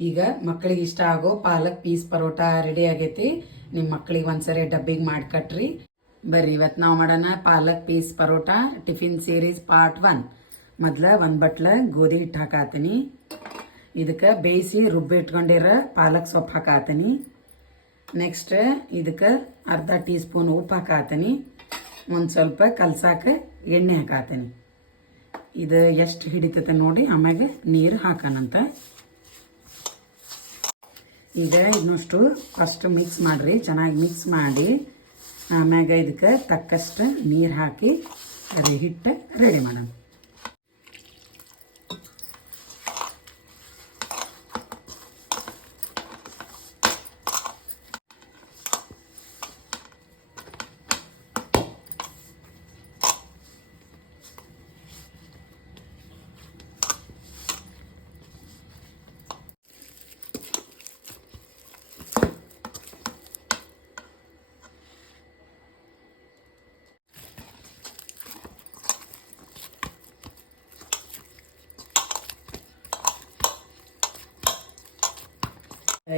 ಈಗ ಮಕ್ಕಳಿಗೆ ಇಷ್ಟ ಆಗೋ ಪಾಲಕ್ ಪೀಸ್ ಪರೋಟ ರೆಡಿ ಆಗೈತಿ. ನಿಮ್ಮ ಮಕ್ಕಳಿಗೆ ಒಂದ್ಸರಿ ಡಬ್ಬಿಗೆ ಮಾಡಿಕಟ್ರಿ. ಬರ್ರಿ ಇವತ್ತು ನಾವು ಮಾಡೋಣ palak peas paratha tiffin series part 1. ಮೊದ್ಲ ಒಂದು ಬಟ್ಲ ಗೋಧಿ ಹಿಟ್ಟು ಹಾಕಾತೀನಿ. ಇದಕ್ಕೆ ಬೇಯಿಸಿ ರುಬ್ಬಿ ಇಟ್ಕೊಂಡಿರೋ ಪಾಲಕ್ ಸೊಪ್ಪು ಹಾಕಾತೀನಿ. ನೆಕ್ಸ್ಟ್ ಇದಕ್ಕೆ ಅರ್ಧ ಟೀ ಸ್ಪೂನ್ ಉಪ್ಪು ಹಾಕಾತೀನಿ. ಒಂದು ಸ್ವಲ್ಪ ಕಲ್ಸಾಕ ಎಣ್ಣೆ ಹಾಕಾತೀನಿ. ಇದು ಎಷ್ಟು ಹಿಡಿತೈತೆ ನೋಡಿ, ಆಮ್ಯಾಗ ನೀರು ಹಾಕೋಣಂತ. ಈಗ ಇನ್ನಷ್ಟು ಫಸ್ಟ್ ಮಿಕ್ಸ್ ಮಾಡಿರಿ, ಚೆನ್ನಾಗಿ ಮಿಕ್ಸ್ ಮಾಡಿ ಆಮ್ಯಾಗ ಇದಕ್ಕೆ ತಕ್ಕಷ್ಟು ನೀರು ಹಾಕಿ ಹಿಟ್ಟು ರೆಡಿ ಮಾಡೋಣ.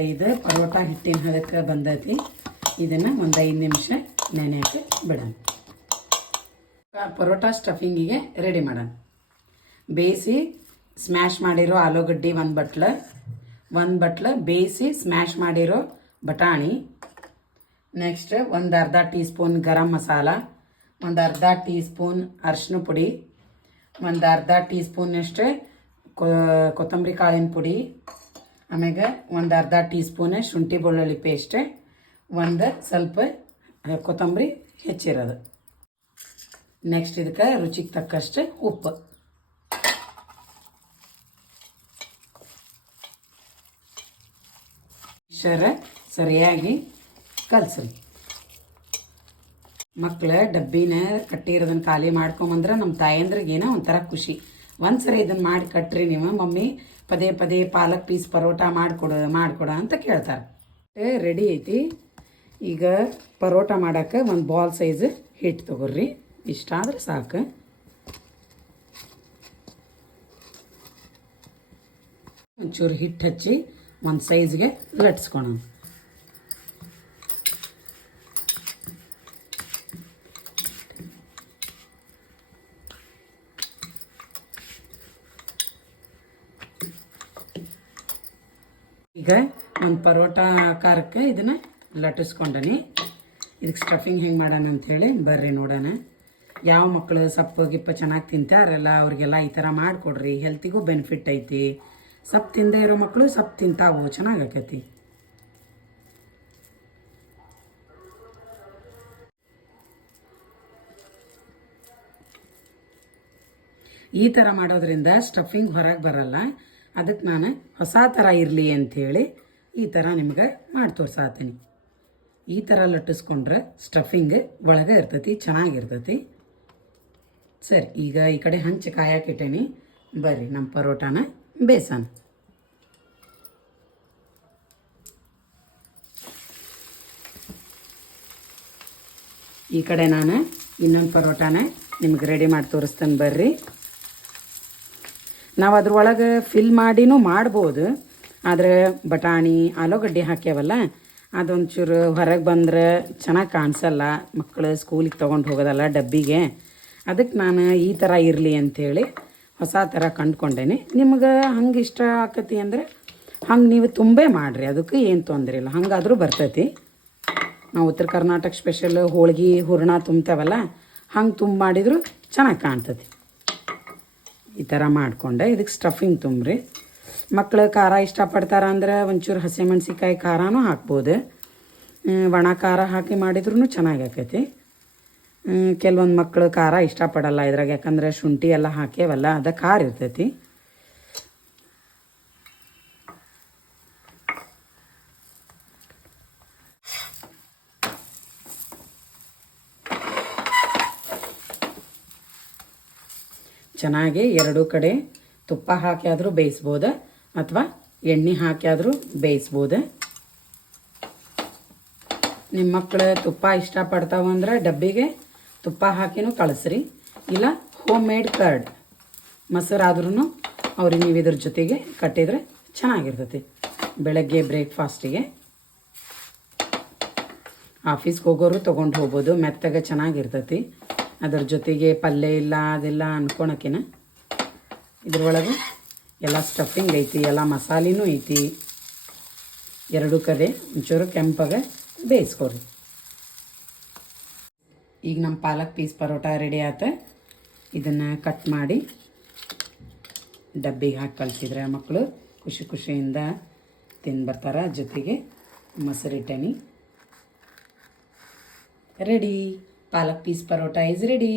ಇದು ಪರೋಟ ಹಿಟ್ಟಿನ ಹದಕ್ಕೆ ಬಂದೈತಿ. ಇದನ್ನು ಒಂದು 5 ನಿಮಿಷ ನೆನೆಯಕ್ಕೆ ಬಿಡೋಣ. ಪರೋಟ ಸ್ಟಫಿಂಗಿಗೆ ರೆಡಿ ಮಾಡೋಣ. ಬೇಯಿಸಿ ಸ್ಮ್ಯಾಶ್ ಮಾಡಿರೋ ಆಲೂಗಡ್ಡೆ ಒಂದು ಬಟ್ಲ ಬೇಯಿಸಿ ಸ್ಮ್ಯಾಶ್ ಮಾಡಿರೋ ಬಟಾಣಿ. ನೆಕ್ಸ್ಟ್ ಒಂದು ಅರ್ಧ ಟೀ ಸ್ಪೂನ್ ಗರಂ ಮಸಾಲ, ಒಂದು ಅರ್ಧ ಟೀ ಸ್ಪೂನ್ ಅರಿಶಿನ ಪುಡಿ, ಒಂದು ಅರ್ಧ ಟೀ ಸ್ಪೂನಷ್ಟು ಕೊತ್ತಂಬರಿ ಕಾಳಿನ ಪುಡಿ, ಆಮ್ಯಾಗ ಒಂದು ಅರ್ಧ ಟೀ ಸ್ಪೂನ್ ಶುಂಠಿ ಬೆಳ್ಳುಳ್ಳಿ ಪೇಸ್ಟ್, ಒಂದು ಸ್ವಲ್ಪ ಕೊತ್ತಂಬರಿ ಹೆಚ್ಚಿರೋದು. ನೆಕ್ಸ್ಟ್ ಇದಕ್ಕೆ ರುಚಿಗೆ ತಕ್ಕಷ್ಟು ಉಪ್ಪು. ಸರಿಯಾಗಿ ಕಲಸ್ರಿ. ಮಕ್ಕಳ ಡಬ್ಬಿನ ಕಟ್ಟಿರೋದನ್ನ ಖಾಲಿ ಮಾಡ್ಕೊಂಬಂದ್ರೆ ನಮ್ಮ ತಾಯಂದ್ರಿಗೇನೋ ಒಂಥರ ಖುಷಿ. ಒಂದ್ಸರಿ ಇದನ್ನು ಮಾಡಿ ಕಟ್ರಿ ನೀವು, ಮಮ್ಮಿ ಪದೇ ಪದೇ ಪಾಲಕ್ ಪೀಸ್ ಪರೋಟ ಮಾಡಿಕೊಡ ಅಂತ ಕೇಳ್ತಾರೆ. ರೆಡಿ ಐತಿ. ಈಗ ಪರೋಟ ಮಾಡೋಕ್ಕೆ ಒಂದು ಬಾಲ್ ಸೈಜ್ ಹಿಟ್ಟು ತೊಗೊರ್ರಿ. ಇಷ್ಟಾದ್ರೆ ಸಾಕು. ಒಂಚೂರು ಹಿಟ್ಟು ಹಚ್ಚಿ ಒಂದು ಸೈಜ್ಗೆ ಲಟ್ಸ್ಕೊಳ. ಈಗ ಒಂದು ಪರೋಟ ಆಕಾರಕ್ಕೆ ಇದನ್ನು ಲಟ್ಟಿಸ್ಕೊಂಡನಿ. ಇದಕ್ಕೆ ಸ್ಟಫಿಂಗ್ ಹೆಂಗೆ ಮಾಡೋಣ ಅಂಥೇಳಿ ಬರ್ರಿ ನೋಡೋಣ. ಯಾವ ಮಕ್ಕಳು ಸೊಪ್ಪು ಗಿಪ್ಪ ಚೆನ್ನಾಗಿ ತಿಂತಾರಲ್ಲ ಅವ್ರಿಗೆಲ್ಲ ಈ ಥರ ಮಾಡಿಕೊಡ್ರಿ. ಹೆಲ್ತಿಗೂ ಬೆನಿಫಿಟ್ ಐತಿ. ಸೊಪ್ಪು ತಿಂದೇ ಇರೋ ಮಕ್ಕಳು ಸೊಪ್ಪು ತಿಂತಾವು, ಚೆನ್ನಾಗಿ ಆಕೈತಿ. ಈ ಥರ ಮಾಡೋದ್ರಿಂದ ಸ್ಟಫಿಂಗ್ ಹೊರಗೆ ಬರಲ್ಲ. ಅದಕ್ಕೆ ನಾನು ಹೊಸ ಥರ ಇರಲಿ ಅಂಥೇಳಿ ಈ ಥರ ನಿಮ್ಗೆ ಮಾಡಿ ತೋರ್ಸಾತೀನಿ. ಈ ಥರ ಲಟ್ಟಿಸ್ಕೊಂಡ್ರೆ ಸ್ಟಫಿಂಗ್ ಒಳಗೆ ಇರ್ತೈತಿ, ಚೆನ್ನಾಗಿರ್ತೈತಿ. ಸರಿ, ಈಗ ಈ ಕಡೆ ಹಂಚು ಕಾಯಕ್ಕಿಟ್ಟೇನಿ. ಬರ್ರಿ ನಮ್ಮ ಪರೋಟಾನ ಬೇಯಿಸೋಣ. ಈ ಕಡೆ ನಾನು ಇನ್ನೊಂದು ಪರೋಟಾನ ನಿಮ್ಗೆ ರೆಡಿ ಮಾಡಿ ತೋರಿಸ್ತೇನೆ. ಬರ್ರಿ. ನಾವು ಅದ್ರೊಳಗೆ ಫಿಲ್ ಮಾಡಿನೂ ಮಾಡ್ಬೋದು, ಆದರೆ ಬಟಾಣಿ ಆಲೂಗಡ್ಡೆ ಹಾಕ್ಯಾವಲ್ಲ, ಅದೊಂಚೂರು ಹೊರಗೆ ಬಂದ್ರೆ ಚೆನ್ನಾಗಿ ಕಾಣಿಸಲ್ಲ. ಮಕ್ಕಳು ಸ್ಕೂಲಿಗೆ ತೊಗೊಂಡು ಹೋಗೋದಲ್ಲ ಡಬ್ಬಿಗೆ. ಅದಕ್ಕೆ ನಾನು ಈ ಥರ ಇರಲಿ ಅಂಥೇಳಿ ಹೊಸ ಥರ ಕಂಡುಕೊಂಡೇನೆ. ನಿಮ್ಗೆ ಹಂಗೆ ಇಷ್ಟ ಆಕತಿ ಅಂದರೆ ಹಂಗೆ ನೀವು ತುಂಬೇ ಮಾಡಿರಿ, ಅದಕ್ಕೆ ಏನು ತೊಂದರೆ ಇಲ್ಲ. ಹಂಗಾದರೂ ಬರ್ತೈತಿ. ನಾವು ಉತ್ತರ ಕರ್ನಾಟಕ ಸ್ಪೆಷಲ್ ಹೋಳ್ಗೆ ಹೂರಣ ತುಂಬ್ತೇವಲ್ಲ, ಹಂಗೆ ತುಂಬ ಮಾಡಿದರೂ ಚೆನ್ನಾಗಿ ಕಾಣ್ತೈತಿ. ಈ ಥರ ಮಾಡಿಕೊಂಡೆ ಇದಕ್ಕೆ ಸ್ಟಫಿಂಗ್ ತುಂಬ್ರಿ. ಮಕ್ಕಳು ಖಾರ ಇಷ್ಟಪಡ್ತಾರ ಅಂದ್ರೆ ಒಂಚೂರು ಹಸಿಮೆಣ್ಸಿಕಾಯಿ ಖಾರನೂ ಹಾಕ್ಬೋದು. ಒಣ ಖಾರ ಹಾಕಿ ಮಾಡಿದ್ರೂ ಚೆನ್ನಾಗಿ ಆಕೈತಿ. ಕೆಲವೊಂದು ಮಕ್ಕಳು ಖಾರ ಇಷ್ಟಪಡಲ್ಲ ಇದ್ರಾಗ, ಯಾಕಂದರೆ ಶುಂಠಿ ಎಲ್ಲ ಹಾಕ್ಯವಲ್ಲ, ಅದು ಖಾರ ಇರ್ತೈತಿ. ಚೆನ್ನಾಗಿ ಎರಡೂ ಕಡೆ ತುಪ್ಪ ಹಾಕಿ ಆದರೂ ಬೇಯಿಸ್ಬೋದು, ಅಥವಾ ಎಣ್ಣೆ ಹಾಕಿ ಆದರೂ ಬೇಯಿಸ್ಬೋದು. ನಿಮ್ಮ ಮಕ್ಕಳು ತುಪ್ಪ ಇಷ್ಟಪಡ್ತಾವಂದ್ರೆ ಡಬ್ಬಿಗೆ ತುಪ್ಪ ಹಾಕಿನೂ ಕಳಿಸ್ರಿ. ಇಲ್ಲ ಹೋಮ್ ಮೇಡ್ ಕರ್ಡ್ ಮೊಸರು ಆದ್ರೂ ಅವ್ರಿಗೆ ನೀವು ಇದ್ರ ಜೊತೆಗೆ ಕಟ್ಟಿದರೆ ಚೆನ್ನಾಗಿರ್ತೈತಿ. ಬೆಳಗ್ಗೆ ಬ್ರೇಕ್ಫಾಸ್ಟಿಗೆ. ಆಫೀಸ್ಗೆ ಹೋಗೋರು ತೊಗೊಂಡು ಹೋಗ್ಬೋದು, ಮೆತ್ತಗೆ ಚೆನ್ನಾಗಿರ್ತೈತಿ. ಅದ್ರ ಜೊತೆಗೆ ಪಲ್ಯ ಇಲ್ಲ ಅದೆಲ್ಲ ಅನ್ಕೊಳಕಿನ ಇದ್ರೊಳಗೆ ಎಲ್ಲ ಸ್ಟಫಿಂಗ್ ಐತಿ, ಎಲ್ಲ ಮಸಾಲೆನೂ ಐತಿ. ಎರಡು ಕಡೆ ಒಂಚೂರು ಕೆಂಪಗೆ ಬೇಯಿಸ್ಕೊರಿ. ಈಗ ನಮ್ಮ ಪಾಲಕ್ ಪೀಸ್ ಪರೋಟ ರೆಡಿ ಆತ. ಇದನ್ನು ಕಟ್ ಮಾಡಿ ಡಬ್ಬಿಗೆ ಹಾಕಿ ಕಳಿಸಿದ್ರೆ ಮಕ್ಕಳು ಖುಷಿ ಖುಷಿಯಿಂದ ತಿಂದು ಬರ್ತಾರೆ. ಜೊತೆಗೆ ಮೊಸರಿಟ್ಟನಿ ready. Palak peas paratha is ready.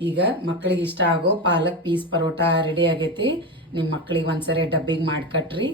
ಈಗ ಮಕ್ಕಳಿಗೆ ಇಷ್ಟ ಆಗೋ ಪಾಲಕ್ ಪೀಸ್ ಪರೋಟ ರೆಡಿ ಆಗೈತಿ. ನಿಮ್ಮ ಮಕ್ಕಳಿಗೆ ಒಂದ್ಸರಿ ಡಬ್ಬಿಗೆ ಮಾಡಿ ಕಟ್ರಿ.